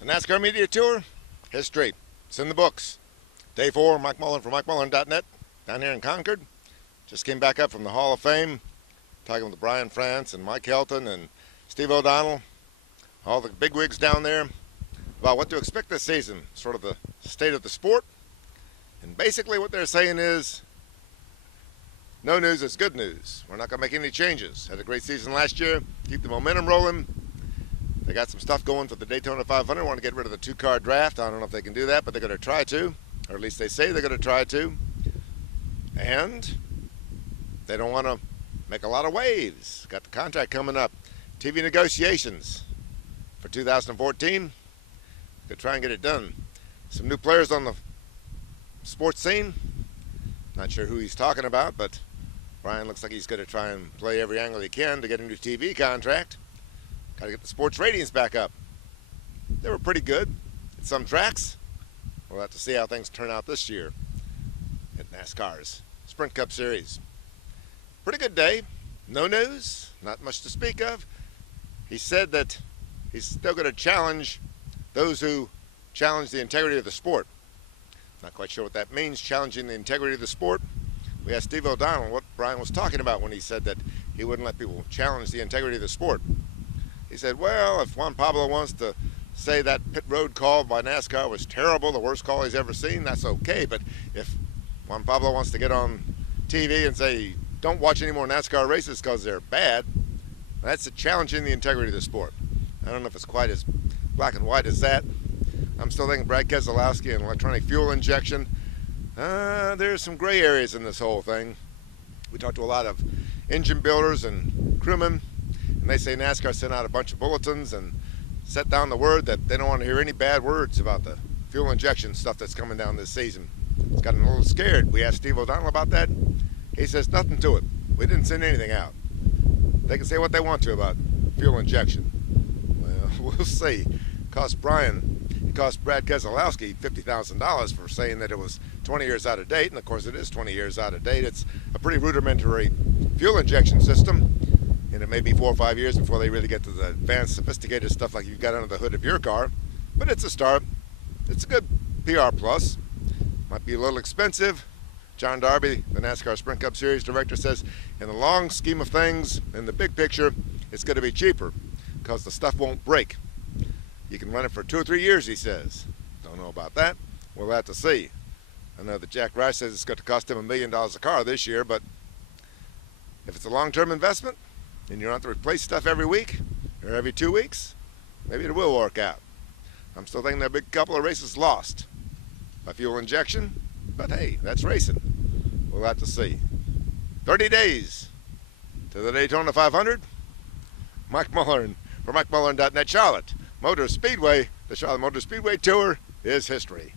The NASCAR Media Tour, history. It's in the books. Day 4, Mike Mullen from MikeMullen.net, down here in Concord. Just came back up from the Hall of Fame, talking with Brian France and Mike Helton and Steve O'Donnell, all the bigwigs down there, about what to expect this season, sort of the state of the sport. And basically what they're saying is, no news is good news. We're not going to make any changes. Had a great season last year. Keep the momentum rolling. They got some stuff going for the Daytona 500. Want to get rid of the two-car draft. I don't know if they can do that, but they're going to try to. Or at least they say they're going to try to. And they don't want to make a lot of waves. Got the contract coming up. TV negotiations for 2014. They'll try and get it done. Some new players on the sports scene. Not sure who he's talking about, but Brian looks like he's going to try and play every angle he can to get a new TV contract. Got to get the sports ratings back up. They were pretty good at some tracks. We'll have to see how things turn out this year at NASCAR's Sprint Cup Series. Pretty good day. No news. Not much to speak of. He said that he's still going to challenge those who challenge the integrity of the sport. Not quite sure what that means, challenging the integrity of the sport. We asked Steve O'Donnell what Brian was talking about when he said that he wouldn't let people challenge the integrity of the sport. He said, well, if Juan Pablo wants to say that pit road call by NASCAR was terrible, the worst call he's ever seen, that's okay. But if Juan Pablo wants to get on TV and say, don't watch any more NASCAR races because they're bad, that's challenging the integrity of the sport. I don't know if it's quite as black and white as that. I'm still thinking Brad Keselowski and electronic fuel injection. There's some gray areas in this whole thing. We talked to a lot of engine builders and crewmen, and they say NASCAR sent out a bunch of bulletins and set down the word that they don't want to hear any bad words about the fuel injection stuff that's coming down this season. It's gotten a little scared. We asked Steve O'Donnell about that. He says nothing to it. We didn't send anything out. They can say what they want to about fuel injection. Well, we'll see. It cost Brad Keselowski $50,000 for saying that it was 20 years out of date, and of course it is 20 years out of date. It's a pretty rudimentary fuel injection system, and it may be 4 or 5 years before they really get to the advanced, sophisticated stuff like you've got under the hood of your car. But it's a start. It's a good PR plus. Might be a little expensive. John Darby, the NASCAR Sprint Cup Series director, says in the long scheme of things, in the big picture, it's going to be cheaper because the stuff won't break. You can run it for 2 or 3 years, he says. Don't know about that. We'll have to see. I know that Jack Rice says it's going to cost him $1 million a car this year, but if it's a long-term investment and you don't have to replace stuff every week or every 2 weeks, maybe it will work out. I'm still thinking there'll be a couple of races lost by fuel injection, but hey, that's racing. We'll have to see. 30 days to the Daytona 500. Mike Mullen for MikeMullen.net, Charlotte Motor Speedway. The Charlotte Motor Speedway Tour is history.